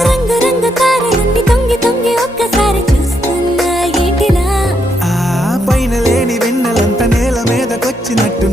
రంగు రంగు తారలన్నీ తొంగి తొంగి ఒక్కసారి చూస్తున్నా ఏంటిలా ఆ పైన లేని వెన్నెలంత నేల మీదకొచ్చినట్టు